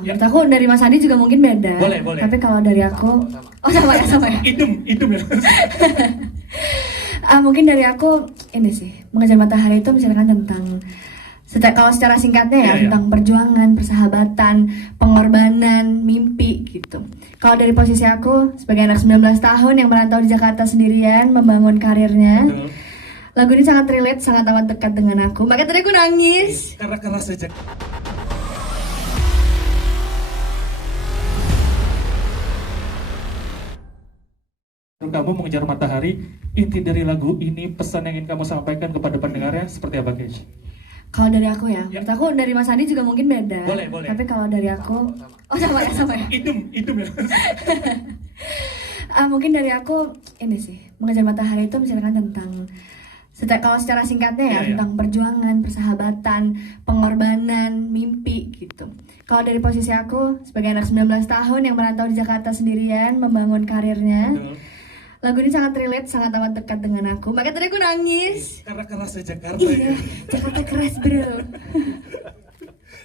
Menurut aku dari Mas Andi juga mungkin beda. Boleh. Tapi kalau dari aku, sama ya. Idem ya. Mungkin dari aku ini sih, Mengejar Matahari itu menceritakan tentang kalau secara singkatnya ya, tentang perjuangan, persahabatan, pengorbanan, mimpi gitu. Kalau dari posisi aku sebagai anak 19 tahun yang merantau di Jakarta sendirian membangun karirnya, lagu ini sangat relate, sangat amat dekat dengan aku. Makanya tadi aku nangis. Karena keras saja. Kamu mengejar matahari, inti dari lagu ini, pesan yang ingin kamu sampaikan kepada pendengarnya seperti apa, guys? Kalau dari aku ya, menurut aku dari Mas Andi juga mungkin beda. Boleh. Tapi kalau dari aku, sama ya. Idem ya. Mungkin dari aku ini sih, Mengejar Matahari itu menceritakan tentang kalau secara singkatnya ya, tentang perjuangan, persahabatan, pengorbanan, mimpi gitu. Kalau dari posisi aku sebagai anak 19 tahun yang merantau di Jakarta sendirian membangun karirnya, lagu ini sangat relate, sangat amat dekat dengan aku. Makanya tadi aku nangis. Karena kerasnya Jakarta. Iya, Jakarta keras bro.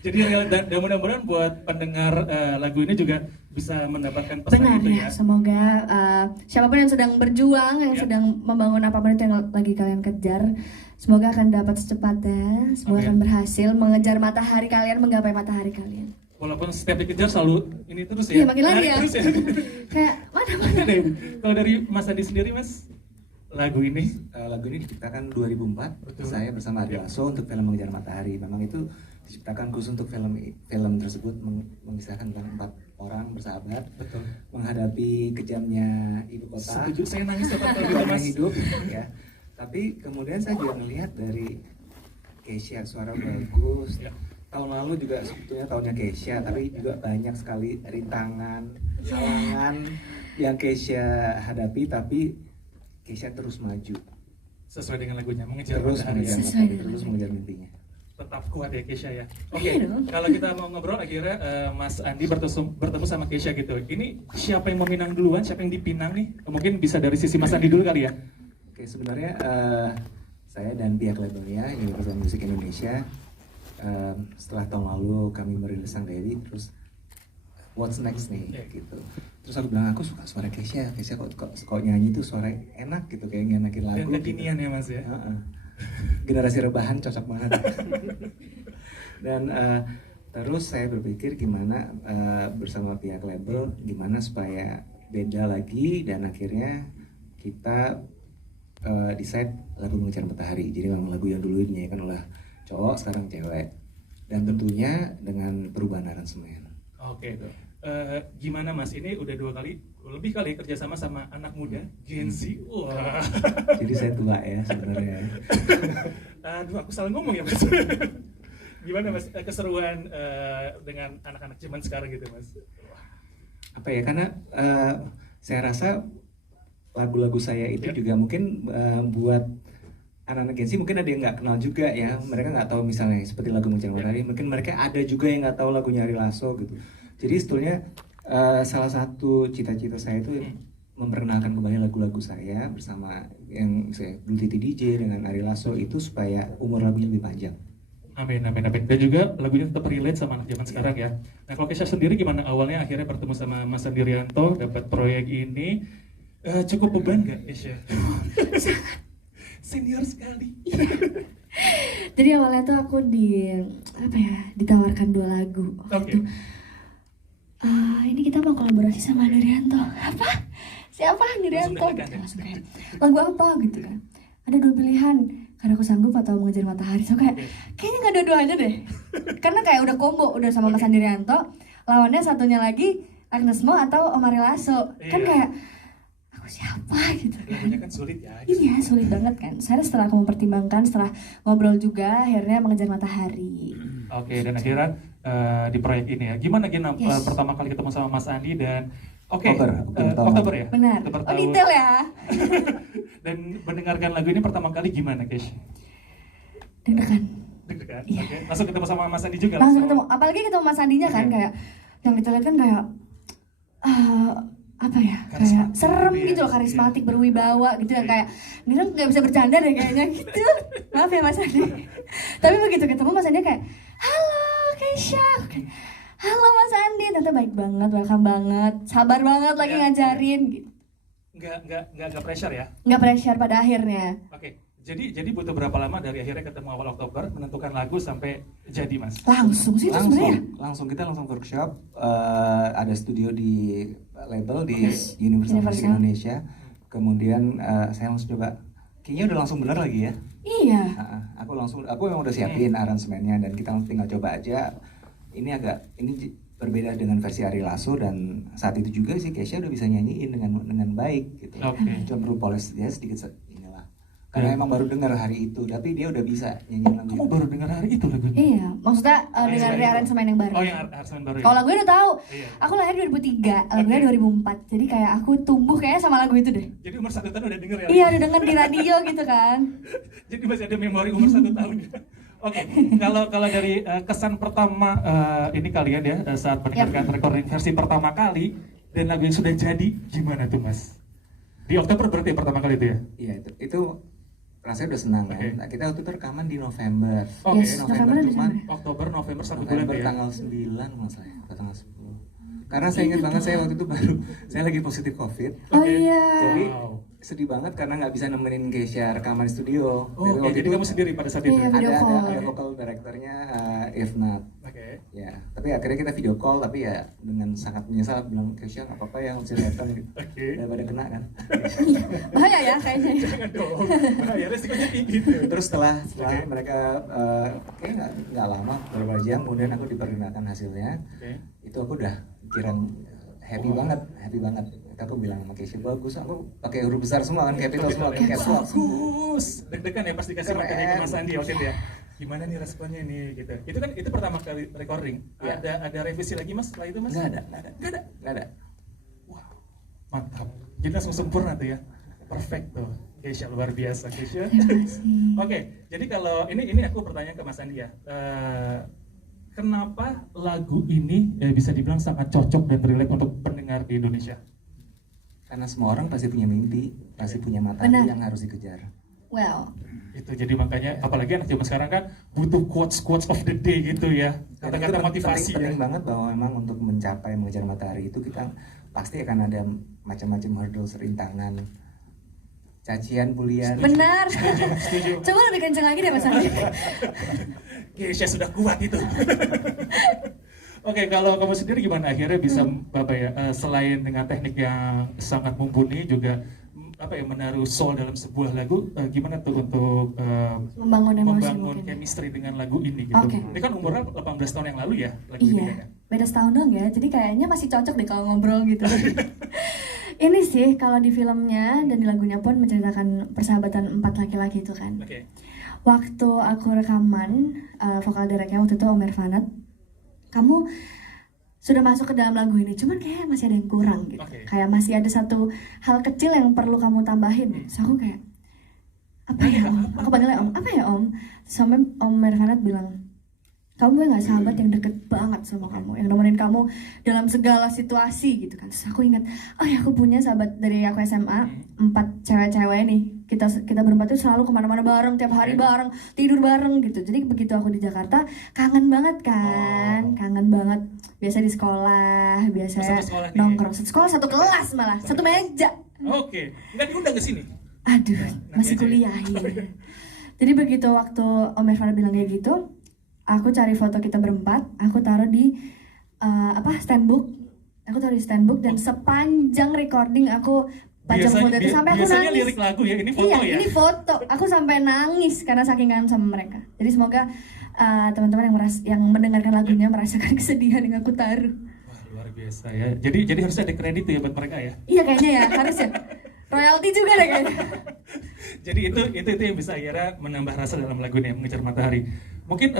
Jadi dan mudah-mudahan buat pendengar lagu ini juga bisa mendapatkan pesan Benar itu ya. Semoga siapapun yang sedang berjuang, yang sedang membangun apapun itu yang lagi kalian kejar, semoga akan dapat secepatnya. Semoga akan berhasil mengejar matahari kalian, menggapai matahari kalian. Walaupun setiap dikejar selalu ini terus Iya, ya. makin lari ya. Terus ya. Kayak mana. Kalau dari Mas Andi sendiri, Mas, lagu ini diciptakan 2004. Betul. Saya bersama Ari Lasso untuk film Mengejar Matahari. Memang itu diciptakan khusus untuk film tersebut, mengisahkan tentang 4 orang bersahabat. Betul. Menghadapi kejamnya ibu kota. Setuju, saya nangis dapat kalau Mas. Hidup ya. Tapi kemudian saya juga melihat dari Keisha, suara bagus. Tahun lalu juga sebetulnya tahunnya Keisha, tapi juga banyak sekali rintangan, halangan yang Keisha hadapi, tapi Keisha terus maju. Sesuai dengan lagunya, mengejar Terus matahari. mengejar matahari, terus mengejar mimpinya. Tetap kuat ya Keisha ya. Oke, kalau kita mau ngobrol akhirnya Mas Andi bertemu sama Keisha gitu. Ini siapa yang meminang duluan, siapa yang dipinang nih? Mungkin bisa dari sisi Mas Andi dulu kali ya. Oke, sebenarnya saya dan pihak labelnya Universal Music Indonesia, setelah tahun lalu kami merilis Sang Dewi, terus what's next nih gitu. Terus aku bilang, aku suka suara Keisha kok nyanyi tuh suara enak gitu, kayak ngenakin lagu. Dan kekinian gitu. Ya Mas ya. Generasi rebahan cocok banget. Dan terus saya berpikir gimana bersama pihak label gimana supaya beda lagi, dan akhirnya kita decide lagu Mengejar Matahari. Jadi memang lagu yang dulu dinyanyikan oleh cowok, sekarang cewek, dan tentunya dengan perubahan aransemen. Oke. Gimana Mas, ini udah lebih kali kerjasama sama anak muda Gen Z. Wah. Jadi saya tua ya sebenarnya. Aduh, aku salah ngomong ya Mas. Gimana Mas keseruan dengan anak-anak zaman sekarang gitu Mas? Apa ya, karena saya rasa lagu-lagu saya itu juga mungkin buat anak-anak Gen Z mungkin ada yang nggak kenal juga ya. Mereka nggak tahu misalnya seperti lagu Mengejar Matahari. Mungkin mereka ada juga yang nggak tahu lagunya Ari Lasso gitu. Jadi sebetulnya salah satu cita-cita saya itu memperkenalkan kembali lagu-lagu saya bersama yang saya dulu Titi DJ dengan Ari Lasso itu supaya umur lagunya lebih panjang. Amin. Dan juga lagunya tetap relate sama anak zaman sekarang ya. Nah, kalau Keisha sendiri gimana awalnya akhirnya bertemu sama Mas Andi Rianto, dapat proyek ini, cukup beban nggak Keisha? Senior sekali. Jadi awalnya tuh aku ditawarkan 2 lagu. Waktu ini kita mau kolaborasi sama Andi Rianto. Apa? Siapa Andi Rianto? Langsung kayak, lagu apa gitu kan? Ada 2 pilihan, karena aku sanggup atau Mengejar Matahari. So kayaknya nggak dua-duanya deh. Karena kayak udah combo, udah sama Mas Andi Rianto. Lawannya satunya lagi Agnes Mo atau Om Ari Lasso. Kan kayak aku siapa gitu kan? Lagunya kan sulit ya. Gitu. Iya, sulit banget kan. Saya setelah aku mempertimbangkan, setelah ngobrol juga, akhirnya Mengejar Matahari. Oke, dan akhirnya di proyek ini ya. Gimana Gina pertama kali ketemu sama Mas Andi dan Oktober ya? Benar. Oktober Detail ya. Dan mendengarkan lagu ini pertama kali gimana, Kesh? Deg-degan. Iya. Oke. Langsung ketemu sama Mas Andi juga? Langsung ketemu, apalagi ketemu Mas Andinya kan, kayak yang kita lihat kan kayak kayak serem gitu loh, karismatik, berwibawa gitu, yang kayak Mira nggak bisa bercanda deh kayaknya gitu. Maaf ya Mas Andi. Tapi begitu ketemu Mas Andi kayak, halo Keisha, halo Mas Andi. tante baik banget, welcome banget, sabar banget lagi Iya, ngajarin gitu. Nggak pressure ya. Nggak pressure pada akhirnya. Oke. Jadi butuh berapa lama dari akhirnya ketemu awal Oktober menentukan lagu sampai jadi, Mas? Langsung sih itu sebenarnya. Kita langsung workshop, ada studio di label di Universal Music Universal. Indonesia. Kemudian saya langsung coba, kayaknya udah langsung bener lagi ya. Iya. Aku memang udah siapin aransemennya dan kita tinggal coba aja. Ini berbeda dengan versi Ari Lasso, dan saat itu juga sih Kesha udah bisa nyanyiin dengan baik gitu. Oke. Cuma perlu poles dia sedikit inilah. Karena emang baru dengar hari itu, tapi dia udah bisa nyanyiin lagu. Kamu baru dengar hari itu lagunya? Iya, maksudnya dengan iya. rearrangement yang baru. Oh, yang aransemen baru ya? Kalau lagunya udah tahu, Iya. aku lahir 2003, lagunya 2004. Jadi kayak aku tumbuh kayaknya sama lagu itu deh. Jadi umur 1 tahun udah denger ya? Iya, udah denger di radio gitu kan. Jadi masih ada memori umur 1 tahun ya? Oke, kalau dari kesan pertama ini kalian ya saat mendengarkan recording versi pertama kali dan lagu yang sudah jadi, gimana tuh, Mas? Di Oktober berarti pertama kali itu ya? Iya, itu rasanya udah senang kan. Oke. Nah, kita waktu itu rekaman di November. Oke, Yes, November cuman Desember. Oktober, November, 1 bulan November ya? tanggal 9 masalahnya, atau tanggal 10. Karena saya ingat banget saya waktu itu saya lagi positif COVID. Oh Oke. iya. Jadi Wow. sedih banget karena nggak bisa nemenin Kesha rekaman di studio. Oh, oke, jadi kamu sendiri pada saat itu? Iya, video ada call. vokal directornya Irnat. Oke. Ya, tapi akhirnya kita video call, tapi ya dengan sangat menyesal bilang Kesha nggak apa-apa ya, bisa datang gitu. Oke. Daripada kena kan. Bahaya ya kayaknya. Jangan dong, bahaya resikonya tinggi tuh. Terus setelah Oke. mereka kayaknya nggak lama, beberapa jam kemudian aku diperkenalkan hasilnya. Oke. Itu aku udah pikiran happy banget. Aku bilang sama Kesha, bagus, aku pakai huruf besar semua kan, capital semua, caps lock. Bagus. Deg-degan ya pas dikasih Keren. materi ke Mas Andi waktu itu ya. Gimana nih responnya nih gitu. Itu pertama kali recording. Iya. Ada revisi lagi, Mas, setelah itu, Mas? Nggak ada. Wow. Mantap. Jadi langsung sempurna tuh ya. Perfect tuh. Kesha luar biasa, Kesha. Terima kasih. Oke, jadi kalau ini aku bertanya ke Mas Andi ya. Kenapa lagu ini bisa dibilang sangat cocok dan relate untuk pendengar di Indonesia? Karena semua orang pasti punya mimpi, pasti punya matahari Benar. yang harus dikejar. Well, Itu jadi makanya apalagi anak zaman sekarang kan butuh quotes of the day gitu ya, Dan kata-kata itu motivasi penting ya. banget bahwa memang untuk mengejar matahari itu kita pasti akan ada macam-macam hurdles, rintangan, cacian, bulian. benar. Setuju. Coba lebih kenceng lagi deh Mas Andi. Kesha sudah kuat itu. Oke, kalau kamu sendiri gimana akhirnya bisa selain dengan teknik yang sangat mumpuni juga menaruh soul dalam sebuah lagu, gimana tuh untuk Membangun emosi membangun mungkin. chemistry dengan lagu ini gitu. Oke. Ini kan umurnya 18 tahun yang lalu ya lagu ini kan ya. Iya, beda setahun dong ya. Jadi kayaknya masih cocok deh kalau ngobrol gitu. Ini sih kalau di filmnya dan di lagunya pun menceritakan persahabatan 4 laki-laki itu kan. Oke. Waktu aku rekaman, vokal directnya waktu itu Om Irfanat, kamu sudah masuk ke dalam lagu ini, cuman kayak masih ada yang kurang gitu. Oke. Kayak masih ada satu hal kecil yang perlu kamu tambahin. Terus aku kayak, apa ya Om? Aku panggilnya Om, apa ya Om? Sampai Om Irfanat bilang, kamu gak sahabat yang deket banget sama kamu, yang nemenin kamu dalam segala situasi gitu kan. Terus aku ingat, oh ya aku punya sahabat dari aku SMA, 4 cewek-cewek nih. Kita berempat tuh selalu kemana-mana bareng, tiap hari bareng, tidur bareng gitu. Jadi begitu aku di Jakarta, kangen banget kan, kangen banget. Biasa di sekolah, biasa Satu sekolah nih. nongkrong, satu sekolah, satu kelas malah, satu meja. Oke. Nggak diundang ke sini. Aduh, masih aja ya. kuliah iya. Jadi begitu waktu Om Irfan bilang kayak gitu, aku cari foto kita berempat, aku taruh di standbook. Aku taruh di standbook dan sepanjang recording aku pajang foto itu sampai aku biasanya nangis. lirik lagu ya, ini foto Iya, ya. ini foto. Aku sampai nangis karena saking kangen sama mereka. Jadi semoga teman-teman yang mendengarkan lagunya merasakan kesedihan yang aku taruh. Wah, luar biasa ya. Jadi harus ada kredit tuh ya buat mereka ya. Iya kayaknya ya, harus ya. Royalti juga deh kayaknya. Jadi itu yang bisa akhirnya menambah rasa dalam lagu ini, Mengejar Matahari. Mungkin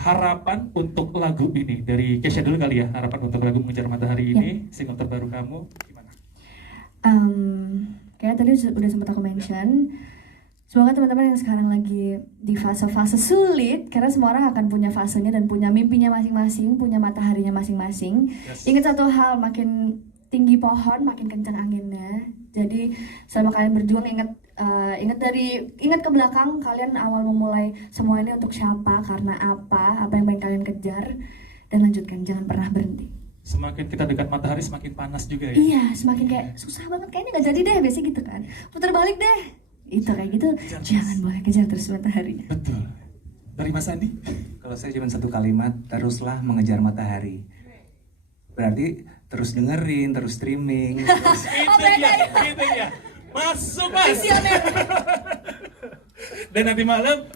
harapan untuk lagu ini dari Kesha dulu kali ya. Harapan untuk lagu Mengejar Matahari ini, single terbaru kamu gimana? Kayak tadi udah sempat aku mention, semoga teman-teman yang sekarang lagi di fase-fase sulit, karena semua orang akan punya fasenya dan punya mimpinya masing-masing, punya mataharinya masing-masing. Yes. Ingat satu hal, makin tinggi pohon makin kencang anginnya. Jadi selama kalian berjuang ingat ke belakang, kalian awal memulai semua ini untuk siapa, karena apa yang pengen kalian kejar, dan lanjutkan, jangan pernah berhenti. Semakin kita dekat matahari semakin panas juga ya. Iya, semakin kayak susah banget, kayaknya nggak jadi deh, biasanya gitu kan. Putar balik deh. Itu kayak gitu, jangan boleh kejar terus mataharinya. Betul. Dari Mas Andi? Kalau saya cuma satu kalimat, teruslah mengejar matahari. Berarti terus dengerin, terus streaming. Itu dia. Masuk Mas. Dan nanti malam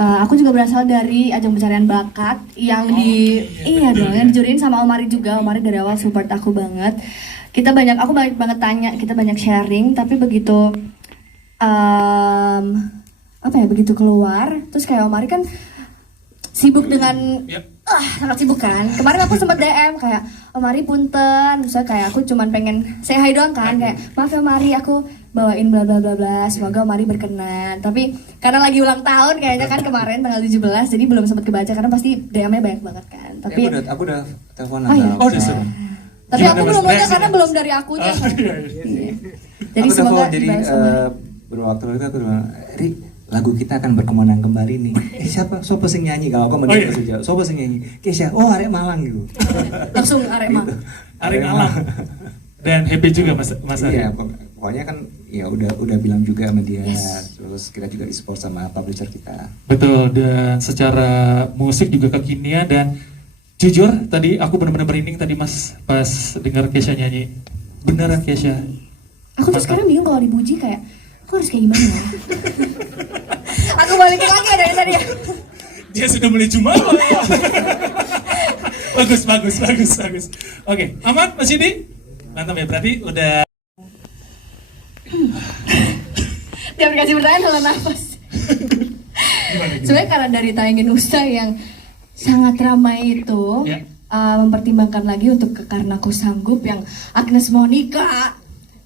Aku juga berasal dari ajang pencarian bakat yang iya dong, yang dijuriin sama Omari juga. Omari dari awal support aku banget. Aku banyak banget tanya, kita banyak sharing, tapi begitu begitu keluar, terus kayak Omari kan sibuk dengan sangat sibuk kan. Kemarin aku sempat DM kayak Omari punten, misalnya kayak aku cuman pengen say hi doang kan, kayak maaf ya Omari, aku bawain bla bla bla bla, semoga Omari berkenan. Tapi karena lagi ulang tahun kayaknya kan kemarin tanggal 17, jadi belum sempat kebaca karena pasti DM-nya banyak banget kan. Tapi aku udah telepon udah seru. Tapi aku belum baca karena belum dari akunya kan. Iya. Jadi aku semoga jadi dibalas sama. berwaktu itu aku bilang, Ri, lagu kita akan berkemenang kembali nih. Siapa sing nyanyi? Kalau aku mendengar bahasa Jawa, siapa sing nyanyi? Kesha. Oh, Arek Malang gitu. Langsung Arema. Arek Malang. Dan happy juga Mas Ari. Iya, pokoknya kan ya udah bilang juga sama dia. Terus kita juga di-support sama publisher kita. Betul, dan secara musik juga kekinian, dan jujur tadi aku benar-benar merinding tadi Mas pas dengar Kesha nyanyi. Beneran Kesha. Aku tuh sekarang bingung kalau dipuji kayak aku harus kayak gimana ya? Aku balikin lagi ya dari tadi ya. Dia sudah mulai jumawa. bagus. Oke, aman Mas Yudi? Mantap ya, berarti udah. Tiap dikasih pertanyaan hela nafas. Sebenarnya karena dari Tayangin Usta yang sangat ramai itu, mempertimbangkan lagi untuk Karena Aku Sanggup yang Agnes Monica,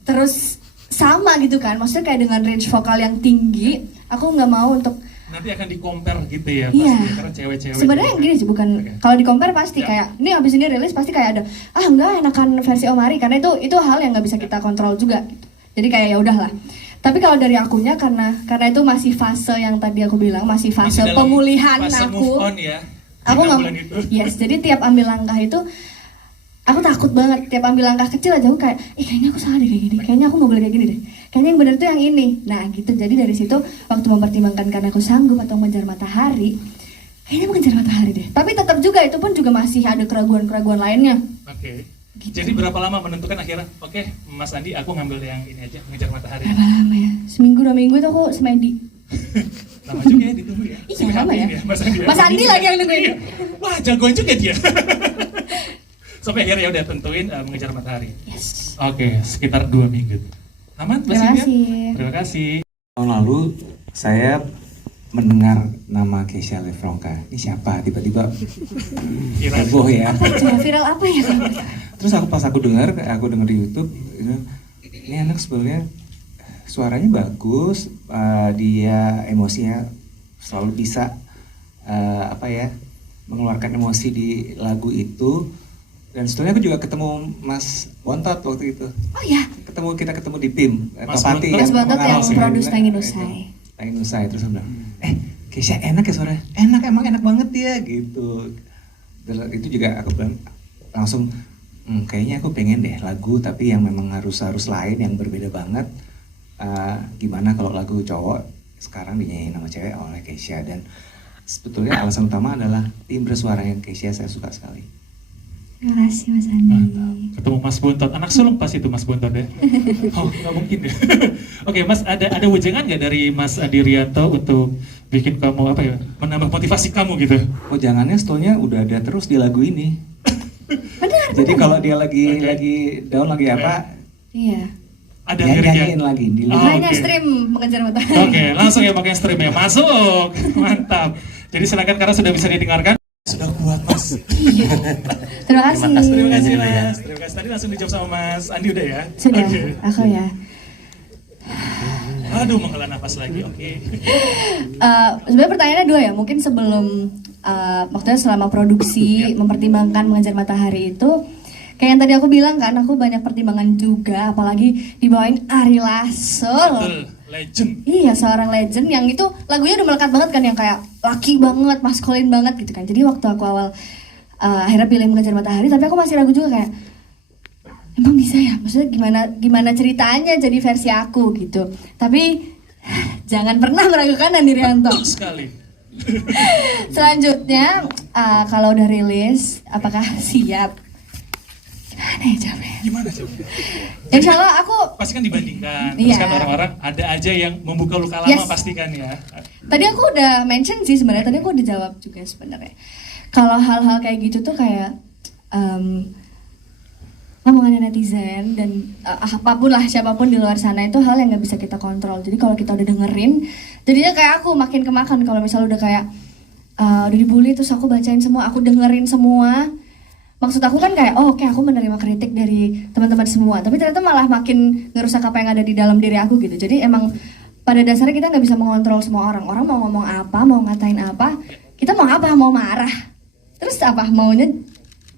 terus sama gitu kan, maksudnya kayak dengan range vokal yang tinggi, aku nggak mau untuk nanti akan di-compare gitu ya, iya. pasti karena cewek-cewek. Sebenarnya yang gini sih, bukan kalau di-compare pasti kayak ini habis ini rilis pasti kayak ada enggak enakan versi Omari, karena itu hal yang nggak bisa kita kontrol juga gitu. Jadi kayak ya udahlah. Tapi kalau dari akunya karena itu masih fase yang tadi aku bilang, masih fase pemulihan fase aku. Move on ya. Aku nggak, yes, jadi tiap ambil langkah itu aku takut banget. Tiap ambil langkah kecil aja aku kayak, kayaknya aku salah deh kayak gini, kayaknya aku nggak boleh kayak gini deh, kayaknya yang benar tuh yang ini. Nah gitu, jadi dari situ waktu mempertimbangkan Karena Aku Sanggup atau Mengejar Matahari, kayaknya Mengejar Matahari deh. Tapi tetap juga itu pun juga masih ada keraguan-keraguan lainnya. Oke. Gitu. Jadi berapa lama menentukan akhirnya? Oke, Mas Andi, aku ngambil yang ini aja, Mengejar Matahari. Berapa lama ya? Seminggu 2 minggu itu aku semedi. Lama juga ya ditunggu ya. Iya lama ya. Mas Andi lagi yang nungguin. Wah jagoan juga dia. Sampai akhirnya udah tentuin Mengejar Matahari. Yes. Oke, sekitar 2 minggu. Aman, Mas Terima Indi? kasih. Terima kasih. Tahun lalu saya mendengar nama Kesha Lefronka. Ini siapa? Tiba-tiba heboh ya. Cuma viral apa ya? Terus pas aku dengar di YouTube, ini anak sebenarnya suaranya bagus, dia emosinya selalu bisa mengeluarkan emosi di lagu itu. Dan sebetulnya aku juga ketemu Mas Bontot waktu itu. Oh ya. Kita ketemu di PIM Mas Topati Mas Bontot yang mengarang produce ya, Tayangin Usai. Tayangin Usai. Terus aku bilang, Kesha enak ya suaranya. Enak banget dia gitu. Dan itu juga aku bilang langsung, kayaknya aku pengen deh lagu tapi yang memang harus lain, yang berbeda banget. Gimana kalau lagu cowok sekarang dinyanyiin sama cewek oleh Kesha. Dan sebetulnya alasan utama adalah timbre suaranya Kesha saya suka sekali. Terima kasih Mas Andi. Mantap. Ketemu Mas Bontot, anak sulung pas itu Mas Bontot ya. Oh nggak mungkin ya. Oke Mas, ada wejangan nggak dari Mas Andi Rianto untuk bikin kamu menambah motivasi kamu gitu? Oh jangannya sebetulnya udah ada terus di lagu ini. Benar. Jadi kalau dia lagi down lagi apa? Iya. Ada nyanyiin lagi di Hanya stream Mengejar Matahari. Oke, langsung ya pakai streamnya. Masuk. Mantap. Jadi silakan karena sudah bisa didengarkan. Sudah kuat Mas. Terima kasih. Terima kasih Mas. Terima kasih. Tadi langsung dijawab sama Mas Andi udah ya? Sudah, aku ya. Aduh, menghela nafas lagi. Oke. Sebenarnya pertanyaannya 2 ya. Mungkin sebelum maksudnya selama produksi mempertimbangkan Mengejar Matahari itu, kayak yang tadi aku bilang kan, aku banyak pertimbangan juga, apalagi dibawain Ari Lasso. Betul, legend. Iya, seorang legend yang itu lagunya udah melekat banget kan, yang kayak laki banget, maskulin banget gitu kan. Jadi waktu aku awal akhirnya pilih Mengejar Matahari, tapi aku masih ragu juga kayak emang bisa ya, maksudnya gimana ceritanya jadi versi aku gitu. Tapi jangan pernah meragukan Nandi Rianto. Betul sekali. Selanjutnya kalau udah rilis, apakah siap? Gimana ya jawabnya? Gimana coba? Insya Allah aku Pasti kan dibandingkan, Iya. terus kan orang-orang ada aja yang membuka luka lama Yes. pastikan ya. tadi aku udah mention sih sebenarnya, tadi aku udah jawab juga sebenarnya. Kalau hal-hal kayak gitu tuh kayak ngomongannya netizen dan apapun lah, siapapun di luar sana itu hal yang nggak bisa kita kontrol. Jadi kalau kita udah dengerin, jadinya kayak aku makin kemakan. Kalau misalnya udah kayak udah dibully terus aku bacain semua, aku dengerin semua. Maksud aku kan kayak oke, aku menerima kritik dari teman-teman semua, tapi ternyata malah makin ngerusak apa yang ada di dalam diri aku gitu. Jadi emang pada dasarnya kita nggak bisa mengontrol semua orang. Orang mau ngomong apa, mau ngatain apa, kita mau apa, mau marah, terus apa maunya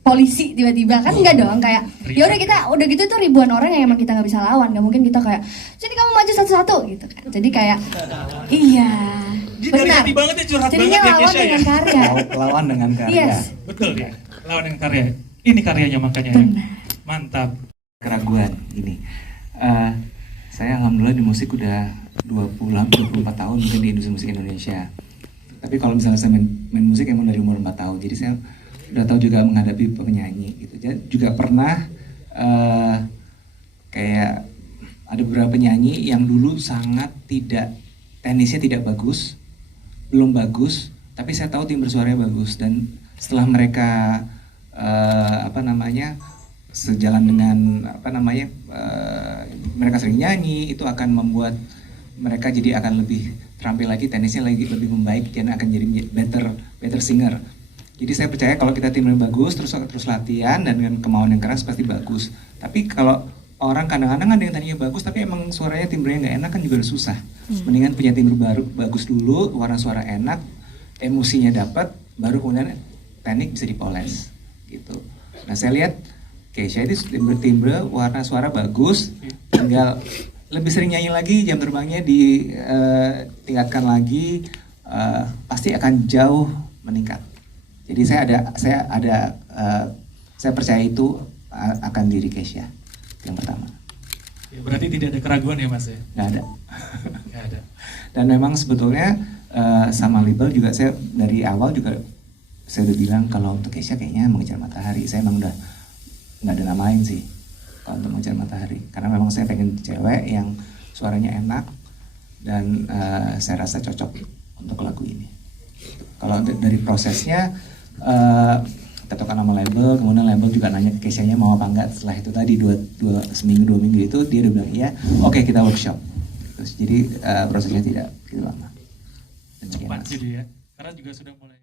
polisi tiba-tiba kan enggak dong, kayak ya udah kita udah gitu tuh ribuan orang yang emang kita nggak bisa lawan, nggak mungkin kita kayak jadi kamu maju satu-satu gitu kan. Jadi kayak iya Dia dari benar, hati banget ya, curhat jadinya banget ya lawan Kesha ya. dengan karya. Lawan dengan karya. Yes, Betul ya, lawan dengan karya. Ini karyanya makanya ya. benar. Mantap. Keraguan ini. Saya alhamdulillah di musik udah 24 tahun mungkin di industri musik Indonesia. Tapi kalau misalnya saya main musik emang dari umur 4 tahun. Jadi saya udah tahu juga menghadapi penyanyi gitu. Jadi juga pernah kayak ada beberapa penyanyi yang dulu sangat teknisnya tidak bagus, belum bagus, tapi saya tahu timbre suaranya bagus, dan setelah mereka sejalan dengan mereka sering nyanyi, itu akan membuat mereka jadi akan lebih terampil lagi, teknisnya lebih membaik, dan akan jadi better singer. Jadi saya percaya kalau kita timbre bagus, terus latihan dan dengan kemauan yang keras pasti bagus. Tapi kalau orang kadang-kadang ada yang tadinya bagus tapi emang suaranya timbrenya nggak enak kan juga udah susah. Mendingan punya timbre baru bagus dulu, warna suara enak, emosinya dapat, baru kemudian teknik bisa dipoles gitu. Nah saya lihat Kesha itu timbre warna suara bagus, tinggal lebih sering nyanyi lagi, jam terbangnya ditingkatkan lagi, pasti akan jauh meningkat. Jadi saya percaya itu akan diri Kesha yang pertama. Ya, berarti tidak ada keraguan ya Mas ya? Nggak ada. Nggak ada. Dan memang sebetulnya sama label juga saya dari awal juga saya udah bilang kalau untuk Kesha kayaknya Mengejar Matahari. Saya emang udah nggak ada nama lain sih kalau untuk Mengejar Matahari. Karena memang saya pengen cewek yang suaranya enak dan saya rasa cocok untuk lagu ini. Kalau dari prosesnya ketukan nama label, kemudian label juga nanya ke Kesha-nya mau apa enggak. Setelah itu tadi seminggu 2 minggu itu dia udah bilang iya, oke, kita workshop. Terus jadi prosesnya tidak begitu lama. Cepat jadi ya, karena juga sudah mulai